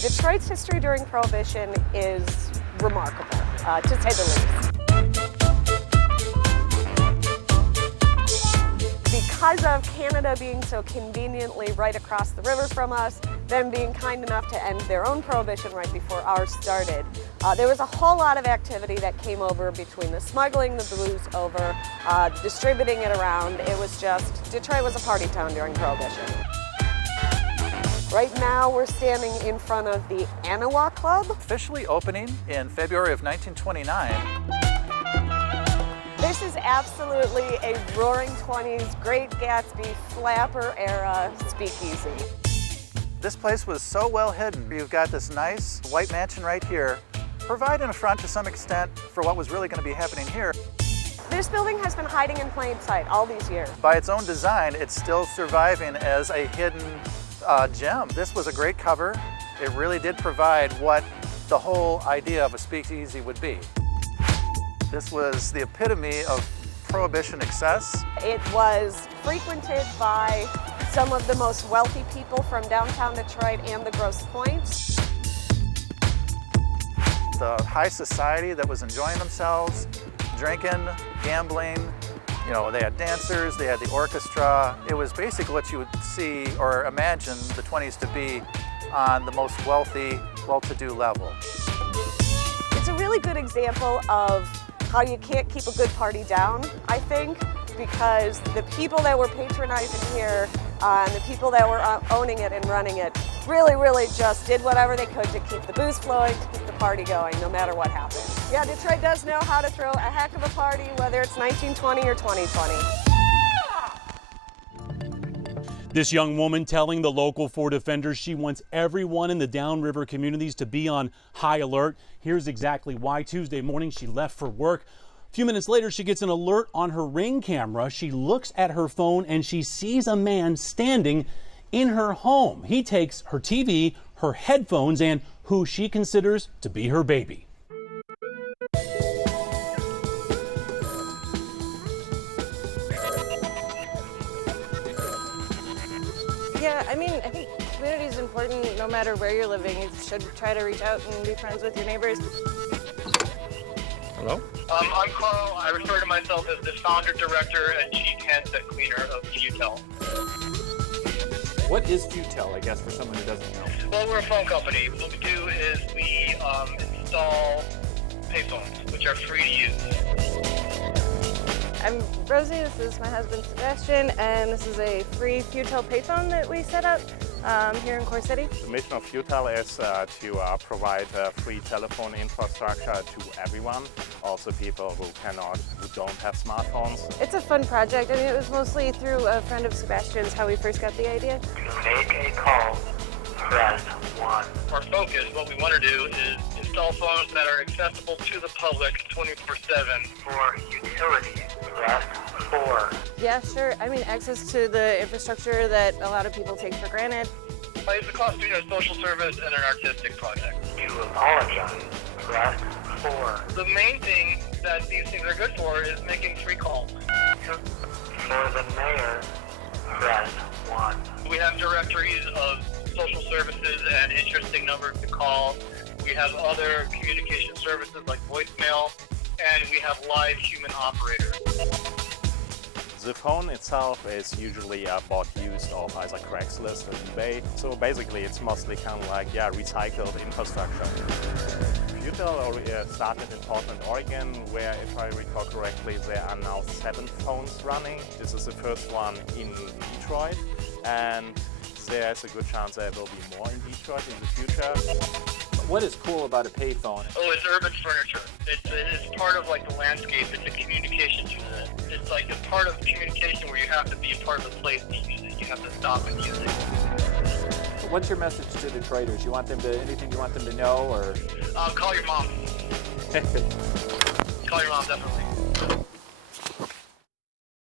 Detroit's history during Prohibition is remarkable, to say the least. Because of Canada being so conveniently right across the river from us, them being kind enough to end their own prohibition right before ours started, there was a whole lot of activity that came over between the smuggling the booze over, distributing it around. It was just, Detroit was a party town during Prohibition. Right now we're standing in front of the Atwell Club. Officially opening in February of 1929. This is absolutely a roaring 20s, Great Gatsby, flapper era speakeasy. This place was so well hidden. You've got this nice white mansion right here, providing a front to some extent for what was really going to be happening here. This building has been hiding in plain sight all these years. By its own design, it's still surviving as a hidden gem. This was a great cover. It really did provide what the whole idea of a speakeasy would be. This was the epitome of Prohibition excess. It was frequented by some of the most wealthy people from downtown Detroit and the Grosse Pointe. The high society that was enjoying themselves, drinking, gambling. You know, they had dancers, they had the orchestra. It was basically what you would see or imagine the 20s to be on the most wealthy, well-to-do level. It's a really good example of how you can't keep a good party down, I think, because the people that were patronizing here and the people that were owning it and running it really just did whatever they could to keep the booze flowing, to keep the party going, no matter what happened. Yeah, Detroit does know how to throw a heck of a party, whether it's 1920 or 2020. This young woman telling the local Ford Defenders she wants everyone in the downriver communities to be on high alert. Here's exactly why. Tuesday morning she left for work. A few minutes later she gets an alert on her Ring camera. She looks at her phone and she sees a man standing in her home. He takes her TV, her headphones, and who she considers to be her baby. Yeah, I mean, I think community is important no matter where you're living. You should try to reach out and be friends with your neighbors. Hello? I'm Carl. I refer to myself as the founder, director, and chief handset cleaner of Futel. What is Futel, I guess, for someone who doesn't know? Well, we're a phone company. What we do is we install payphones, which are free to use. I'm Rosie, this is my husband Sebastian, and this is a free Futel payphone that we set up here in Core City. The mission of Futel is to provide free telephone infrastructure to everyone, also people who don't have smartphones. It's a fun project. I mean, it was mostly through a friend of Sebastian's how we first got the idea. To make a call, press 1. Our focus, what we want to do is install phones that are accessible to the public 24/7. For utilities, press 4. Yeah, sure. I mean, access to the infrastructure that a lot of people take for granted. It's a cost between a social service and an artistic project. To apologize, press 4. The main thing that these things are good for is making free calls. For the mayor, press 1. We have directories of social services and interesting numbers to call. We have other communication services like voicemail, and we have live human operators. The phone itself is usually bought used off either Craigslist or eBay. So basically it's mostly kind of like, recycled infrastructure. Futel started in Portland, Oregon, where, if I recall correctly, there are now 7 phones running. This is the first one in Detroit, and there's a good chance there will be more in Detroit in the future. What is cool about a payphone? Oh, it's urban furniture. It's part of like the landscape. It's a communication unit. It's like a part of communication where you have to be a part of the place to use it. You have to stop and use it. What's your message to Detroiters? You want them to, anything you want them to know, or? Call your mom. Call your mom, definitely.